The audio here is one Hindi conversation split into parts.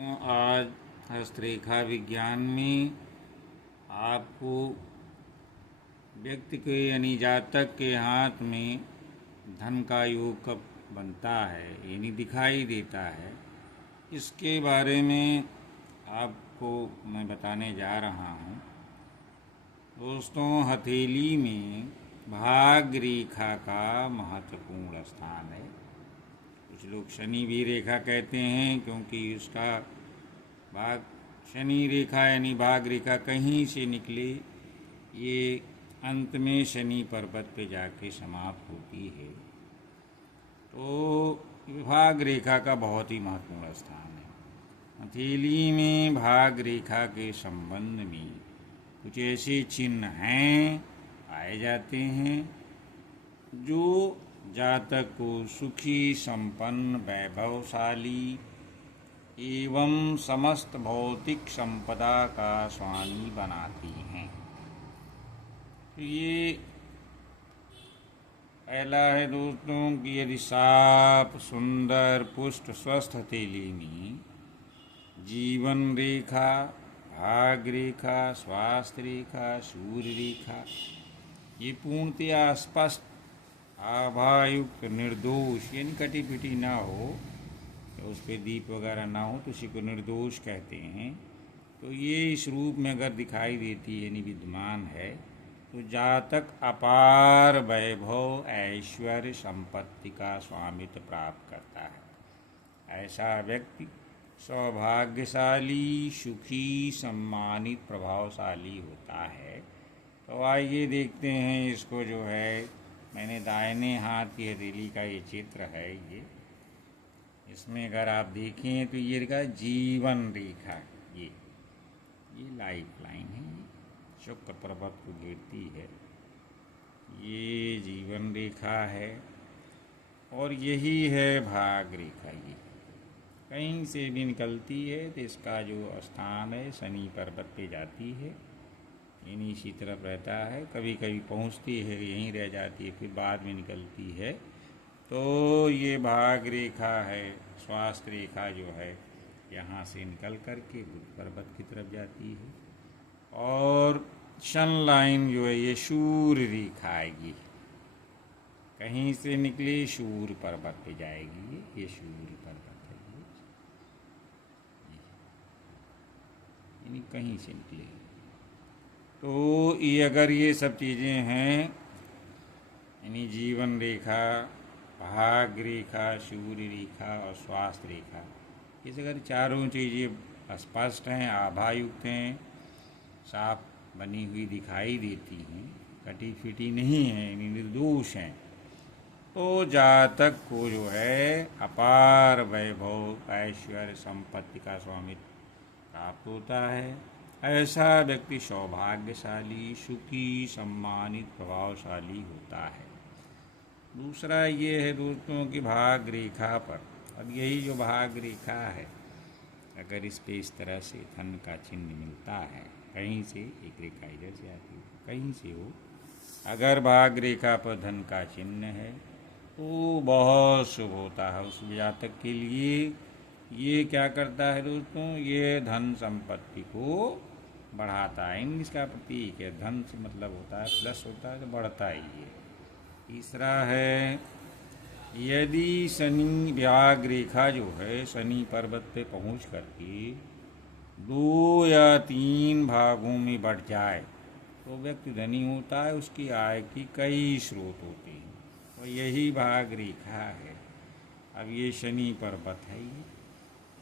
आज हस्तरेखा विज्ञान में आपको व्यक्ति के यानी जातक के हाथ में धन का योग कब बनता है यानी दिखाई देता है, इसके बारे में आपको मैं बताने जा रहा हूँ। दोस्तों, हथेली में भाग्य रेखा का महत्वपूर्ण स्थान है। कुछ लोग शनि भी रेखा कहते हैं, क्योंकि उसका भाग शनि रेखा यानी भाग रेखा कहीं से निकले ये अंत में शनि पर्वत पे जाके समाप्त होती है। तो भाग रेखा का बहुत ही महत्वपूर्ण स्थान है। हथेली में भाग रेखा के संबंध में कुछ ऐसे चिन्ह हैं, पाए जाते हैं, जो जातक को सुखी, संपन्न, वैभवशाली एवं समस्त भौतिक संपदा का स्वामी बनाती हैं। तो ये पहला है दोस्तों कि यदि साफ, सुंदर, पुष्ट, स्वस्थ हथेली में जीवन रेखा, भाग रेखा, स्वास्थ्य रेखा, सूर्य रेखा ये पूर्णतया स्पष्ट, आभायुक्त, निर्दोष यानी कटी पिटी ना हो, उस पर दीप वगैरह ना हो, तो उसी को निर्दोष कहते हैं। तो ये इस रूप में अगर दिखाई देती है यानी विद्यमान है, तो जातक अपार वैभव, ऐश्वर्य, संपत्ति का स्वामित्व प्राप्त करता है। ऐसा व्यक्ति सौभाग्यशाली, सुखी, सम्मानित, प्रभावशाली होता है। तो आइए देखते हैं इसको। जो है, मैंने दाहिने हाथ की हथेली का ये चित्र है। इसमें अगर आप देखें तो ये रेखा जीवन रेखा, ये लाइफ लाइन है, शुक्र पर्वत को घेरती है। ये जीवन रेखा है और यही है भाग रेखा। ये कहीं से भी निकलती है तो इसका जो स्थान है शनि पर्वत पे जाती है, यानी इसी तरफ रहता है। कभी कभी पहुंचती है, यहीं रह जाती है, फिर बाद में निकलती है। तो ये भाग रेखा है। स्वास्थ्य रेखा जो है यहाँ से निकल कर के बुध पर्वत की तरफ जाती है। और शन लाइन जो है ये सूर्य रेखा आएगी, कहीं से निकली सूर्य पर्वत पे जाएगी। ये सूर्य पर्वत है, यानी कहीं से निकलेगी। तो ये अगर ये सब चीज़ें हैं, यानी जीवन रेखा, भाग रेखा, सूर्य रेखा और स्वास्थ्य रेखा, इस अगर चारों चीज़ें स्पष्ट हैं, आभायुक्त हैं, साफ बनी हुई दिखाई देती हैं, कटी फिटी नहीं है, यानी निर्दोष हैं, तो जातक को जो है अपार वैभव, ऐश्वर्य, संपत्ति का स्वामित्व प्राप्त होता है। ऐसा व्यक्ति सौभाग्यशाली, सुखी, सम्मानित, प्रभावशाली होता है। दूसरा ये है दोस्तों कि भाग रेखा पर, अब यही जो भाग रेखा है, अगर इस पे इस तरह से धन का चिन्ह मिलता है, कहीं से एक रेखा इधर से आती है, कहीं से हो, अगर भाग रेखा पर धन का चिन्ह है तो बहुत शुभ होता है उस जातक के लिए। ये क्या करता है दोस्तों, ये धन संपत्ति को बढ़ाता है। इंग्लिश का प्रतीक है, धन से मतलब होता है प्लस होता है, तो बढ़ता ही है। तीसरा है, यदि शनि भाग रेखा जो है शनि पर्वत पे पहुंच करके 2 या 3 भागों में बढ़ जाए तो व्यक्ति धनी होता है। उसकी आय की कई स्रोत होते हैं, और यही भाग रेखा है। अब ये शनि पर्वत है ये।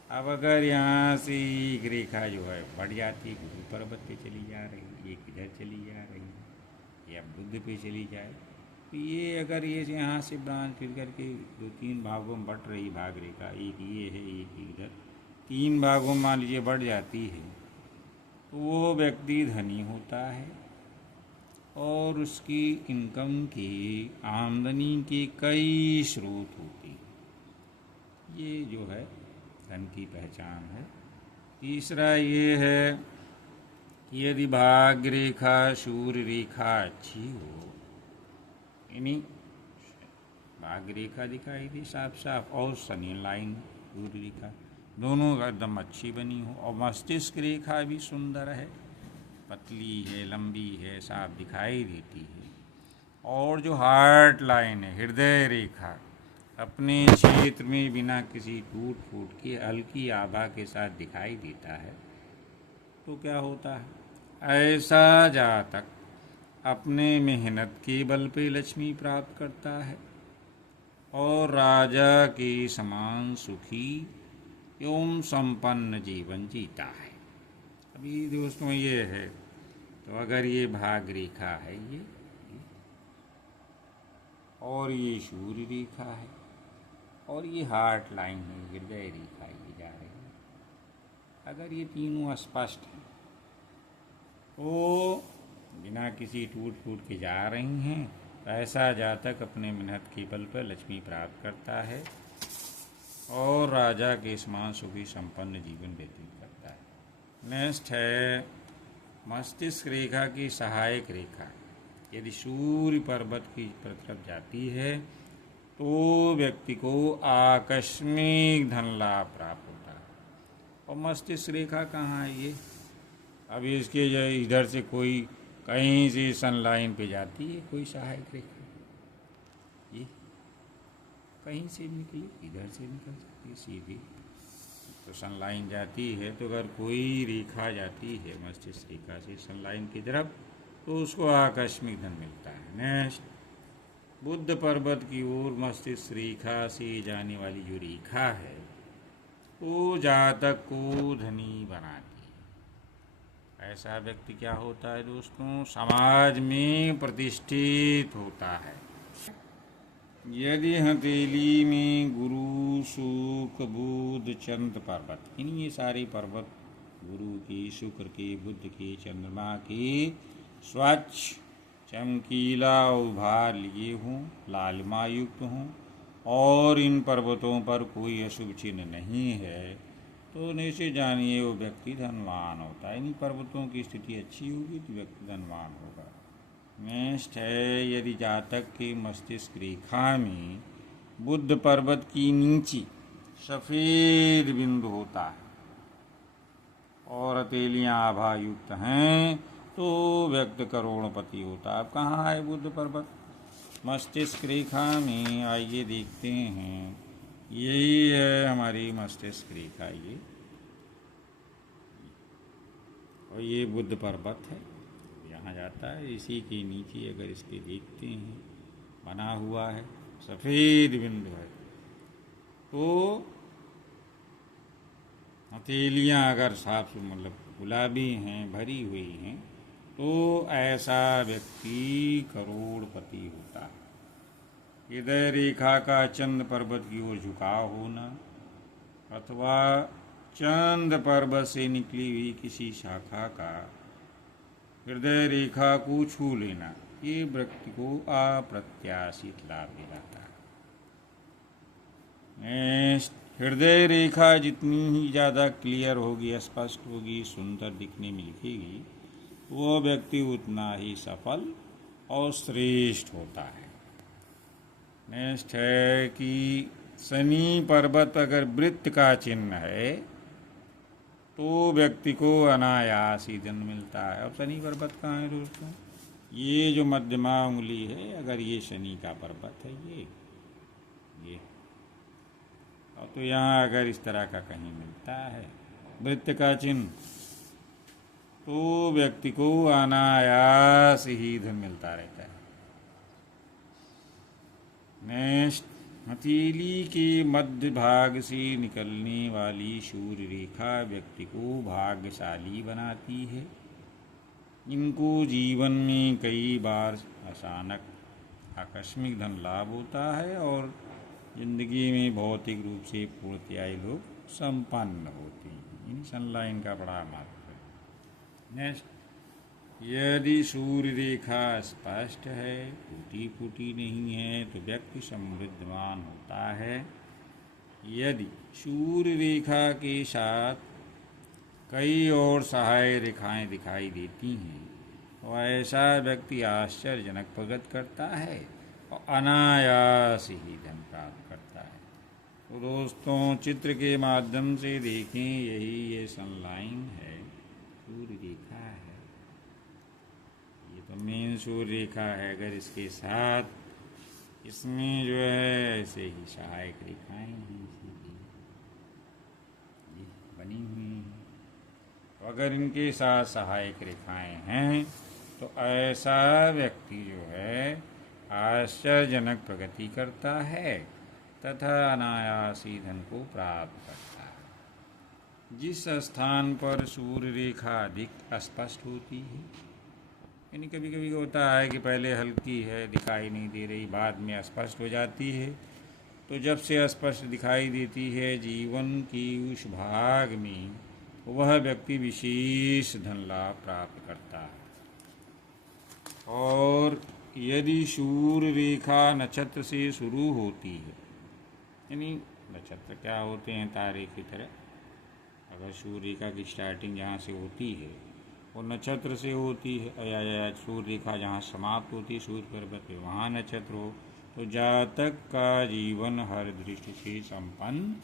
अब अगर यहाँ से एक रेखा जो है बढ़ जाती है, गुरु पर्वत पे चली जा रही, एक इधर चली जा रही, या बुध पे चली जाए, तो ये अगर ये यहाँ से ब्रांच फिर करके 2-3 भागों में बढ़ रही भाग रेखा, एक ये है, एक इधर, 3 भागों में मान लीजिए बढ़ जाती है, तो वो व्यक्ति धनी होता है और उसकी इनकम की, आमदनी के कई स्रोत होते हैं। ये जो है धन की पहचान है। तीसरा ये है कि यदि भाग्य रेखा, सूर्य रेखा अच्छी हो, यानी भाग्य रेखा दिखाई दी साफ साफ, और शनि लाइन सूर्य रेखा, दोनों एकदम अच्छी बनी हो, और मस्तिष्क रेखा भी सुंदर है, पतली है, लंबी है, साफ दिखाई देती है। और जो हार्ट लाइन है, हृदय रेखा, अपने क्षेत्र में बिना किसी टूट फूट के हल्की आभा के साथ दिखाई देता है, तो क्या होता है, ऐसा जातक अपने मेहनत के बल पे लक्ष्मी प्राप्त करता है और राजा के समान सुखी एवं संपन्न जीवन जीता है। अभी दोस्तों ये है, तो अगर ये भाग रेखा है ये, और ये सूर्य रेखा है, और ये हार्ट लाइन है, हृदय रेखा ये जा रही है, अगर ये तीनों स्पष्ट हैं तो बिना किसी टूट फूट के जा रही हैं, तो ऐसा जातक अपने मेहनत के बल पर लक्ष्मी प्राप्त करता है और राजा के समान सुखी संपन्न जीवन व्यतीत करता है। नेक्स्ट है मस्तिष्क रेखा की सहायक रेखा। यदि सूर्य पर्वत की तरफ जाती है तो व्यक्ति को आकस्मिक धन लाभ प्राप्त होता है। और मस्तिष्क रेखा कहाँ है ये, अभी इसके इधर से कोई कहीं से सन लाइन पे जाती है, कोई सहायक रेखा ये कहीं से निकली, इधर से निकल सकती है सीधी, तो सन लाइन जाती है, तो अगर कोई रेखा जाती है मस्तिष्क रेखा से सन लाइन की तरफ, तो उसको आकस्मिक धन मिलता है। नेक्स्ट, बुध पर्वत की ओर मस्तिष्क रेखा से जाने वाली जो रेखा है वो जातक को धनी बनाती है। ऐसा व्यक्ति क्या होता है दोस्तों, समाज में प्रतिष्ठित होता है। यदि हथेली में गुरु, शुक्र, बुध, चंद्र पर्वत, ये सारे पर्वत गुरु के, शुक्र के, बुध के, चंद्रमा के स्वच्छ चमकीला उभार लिए हों, लालिमा युक्त हों, और इन पर्वतों पर कोई अशुभ चिन्ह नहीं है, तो निश्चित जानिए वो व्यक्ति धनवान होता है। इन पर्वतों की स्थिति अच्छी होगी तो व्यक्ति धनवान होगा। नेक्स्ट है, यदि जातक के मस्तिष्क रेखा में बुध पर्वत की नीचे सफ़ेद बिंदु होता है और हथेलियाँ आभा युक्त हैं, तो व्यक्ति करोड़पति होता है। अब कहाँ है बुध पर्वत, मस्तिष्क रेखा में, आइए देखते हैं। यही है हमारी मस्तिष्क रेखा ये, और ये बुध पर्वत है, यहाँ जाता है। इसी के नीचे अगर इसके देखते हैं, बना हुआ है, सफ़ेद बिंदु है, तो हथेलियाँ अगर साफ मतलब गुलाबी हैं, भरी हुई हैं, तो ऐसा व्यक्ति करोड़पति होता है। हृदय रेखा का चंद्र पर्वत की ओर झुकाव होना अथवा चंद्र पर्वत से निकली हुई किसी शाखा का हृदय रेखा को छू लेना, ये व्यक्ति को अप्रत्याशित लाभ दिलाता है। हृदय रेखा जितनी ही ज़्यादा क्लियर होगी, स्पष्ट होगी, सुंदर दिखने में दिखेगी, वो व्यक्ति उतना ही सफल और श्रेष्ठ होता है। नेक्स्ट है कि शनि पर्वत अगर वृत्त का चिन्ह है तो व्यक्ति को अनायास ही धन मिलता है। अब शनि पर्वत कहाँ है दोस्तों, ये जो मध्यमा उंगली है, अगर ये शनि का पर्वत है ये तो यहाँ अगर इस तरह का कहीं मिलता है वृत्त का चिन्ह, तो व्यक्ति को अनायास ही धन मिलता रहता है। नेक्स्ट, हथेली के मध्य भाग से निकलने वाली सूर्य रेखा व्यक्ति को भाग्यशाली बनाती है। इनको जीवन में कई बार अचानक आकस्मिक धन लाभ होता है और जिंदगी में भौतिक रूप से पूर्णतयाई लोग संपन्न होते हैं। इन सनलाइन का बड़ा महत्व है। नेक्स्ट, यदि सूर्य रेखा स्पष्ट है, टूटी फूटी नहीं है, तो व्यक्ति समृद्धवान होता है। यदि सूर्य रेखा के साथ कई और सहायक रेखाएं दिखाई देती हैं, तो ऐसा व्यक्ति आश्चर्यजनक प्रगति करता है और अनायास ही धन प्राप्त करता है। तो दोस्तों चित्र के माध्यम से देखें, यही ये सनलाइन है, सूर्य रेखा है, ये तो मेन सूर्य रेखा है। अगर इसके साथ इसमें जो है ऐसे ही सहायक रेखाएं हैं सीधी ये बनी हुई हैं। तो अगर इनके साथ सहायक रेखाएं हैं तो ऐसा व्यक्ति जो है आश्चर्यजनक प्रगति करता है तथा अनायास ही धन को प्राप्त करता है। जिस स्थान पर सूर्य रेखा अधिक स्पष्ट होती है, यानी कभी कभी होता है कि पहले हल्की है, दिखाई नहीं दे रही, बाद में स्पष्ट हो जाती है, तो जब से स्पष्ट दिखाई देती है जीवन की उस भाग में, वह व्यक्ति विशेष धन लाभ प्राप्त करता है। और यदि सूर्य रेखा नक्षत्र से शुरू होती है, यानी नक्षत्र क्या होते हैं तारे की तरह, अगर सूर्य रेखा की स्टार्टिंग जहाँ से होती है वो नक्षत्र से होती है, या सूर्य रेखा जहाँ समाप्त होती है सूर्य पर्वत पे वहाँ नक्षत्र हो, तो जातक का जीवन हर दृष्टि से संपन्न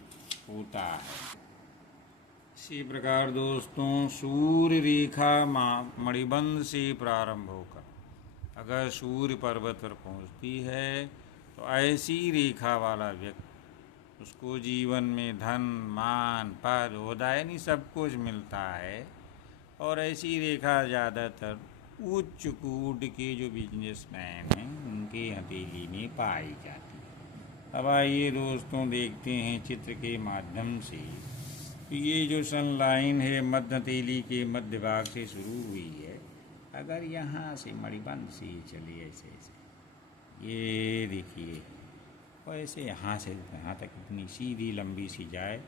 होता है। इसी प्रकार दोस्तों सूर्य रेखा मणिबंध से प्रारंभ होकर अगर सूर्य पर्वत पर पहुँचती है तो ऐसी रेखा वाला व्यक्ति, उसको जीवन में धन, मान, पद, ओहदा यानी सब कुछ मिलता है। और ऐसी रेखा ज़्यादातर उच्च कोटि के जो बिजनेसमैन हैं उनके हथेली में पाई जाती है। अब आइए दोस्तों देखते हैं चित्र के माध्यम से, तो ये जो सनलाइन है मध्य हथेली के मध्य भाग से शुरू हुई है, अगर यहाँ से मणिबंध से चली ऐसे ऐसे, ये देखिए, और ऐसे यहाँ से यहाँ तक इतनी सीधी लंबी सी जाए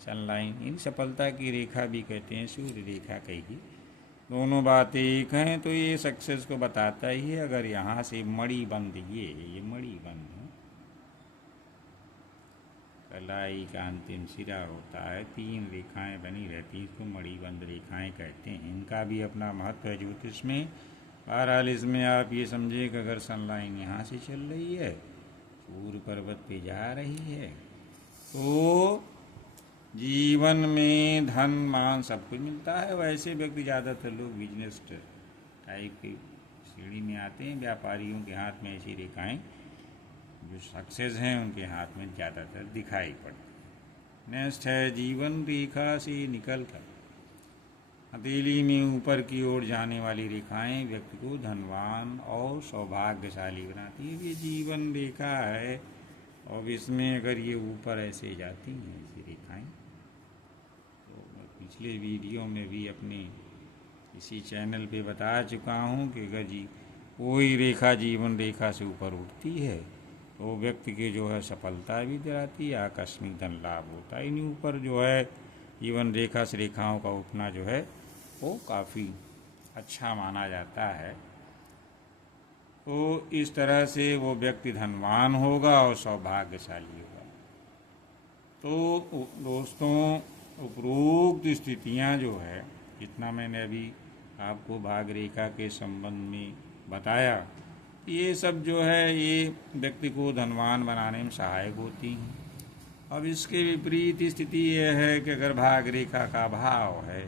सनलाइन, इन सफलता की रेखा भी कहते हैं, सूर्य रेखा कही, दोनों बातें एक हैं। तो ये सक्सेस को बताता ही है। अगर यहाँ से मणिबंध, ये मणिबंध है, कलाई का अंतिम सिरा होता है, 3 रेखाएं बनी रहती हैं, इसको मणिबंध रेखाएं कहते हैं। इनका भी अपना महत्व है ज्योतिष में। बहरहाल इसमें आप ये समझिए कि अगर सनलाइन यहाँ से चल रही है, सूर्य पर्वत पे जा रही है, तो जीवन में धन, मान सब कुछ मिलता है। वैसे व्यक्ति ज़्यादातर लोग बिजनेस टाइप की श्रेणी में आते हैं, व्यापारियों के हाथ में ऐसी रेखाएं जो सक्सेस हैं उनके हाथ में ज़्यादातर दिखाई पड़ती। नेक्स्ट है जीवन रेखा से निकलकर हथेली में ऊपर की ओर जाने वाली रेखाएं व्यक्ति को धनवान और सौभाग्यशाली बनाती है। ये जीवन रेखा है, और इसमें अगर ये ऊपर ऐसे जाती हैं ऐसी रेखाएं, तो मैं पिछले वीडियो में भी अपने इसी चैनल पे बता चुका हूँ कि अगर कोई रेखा जीवन रेखा से ऊपर उठती है तो व्यक्ति के जो है सफलता भी दिलाती है, आकस्मिक धन लाभ होता है। इन्हीं ऊपर जो है जीवन रेखा से रेखाओं का उठना जो है वो काफ़ी अच्छा माना जाता है। तो इस तरह से वो व्यक्ति धनवान होगा और सौभाग्यशाली होगा। तो दोस्तों उपरोक्त स्थितियां जो है, जितना मैंने अभी आपको भाग रेखा के संबंध में बताया, ये सब जो है ये व्यक्ति को धनवान बनाने में सहायक होती हैं। अब इसके विपरीत स्थिति यह है कि अगर भाग रेखा का भाव है,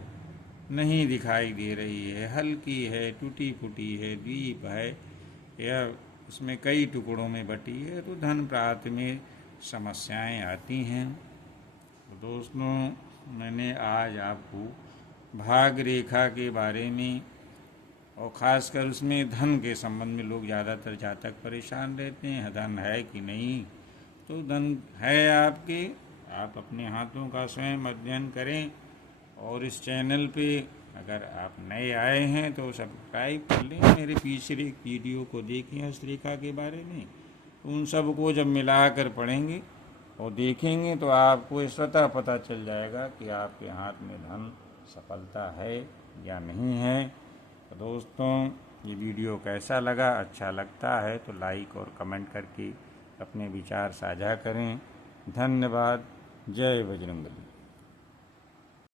नहीं दिखाई दे रही है, हल्की है, टूटी फूटी है, द्वीप है, या उसमें कई टुकड़ों में बटी है, तो धन प्राप्ति में समस्याएं आती हैं। तो दोस्तों मैंने आज आपको भाग रेखा के बारे में, और ख़ासकर उसमें धन के संबंध में लोग ज़्यादातर जातक परेशान रहते हैं, धन है कि नहीं। तो धन है आपके, आप अपने हाथों का स्वयं अध्ययन करें। और इस चैनल पे अगर आप नए आए हैं तो सब्सक्राइब कर लें, मेरे पिछले वीडियो को देखें हस्तरेखा के बारे में। उन सब को जब मिलाकर पढ़ेंगे और देखेंगे तो आपको स्वतः पता चल जाएगा कि आपके हाथ में धन सफलता है या नहीं है। तो दोस्तों ये वीडियो कैसा लगा, अच्छा लगता है तो लाइक और कमेंट करके अपने विचार साझा करें। धन्यवाद। जय बजरंगबली।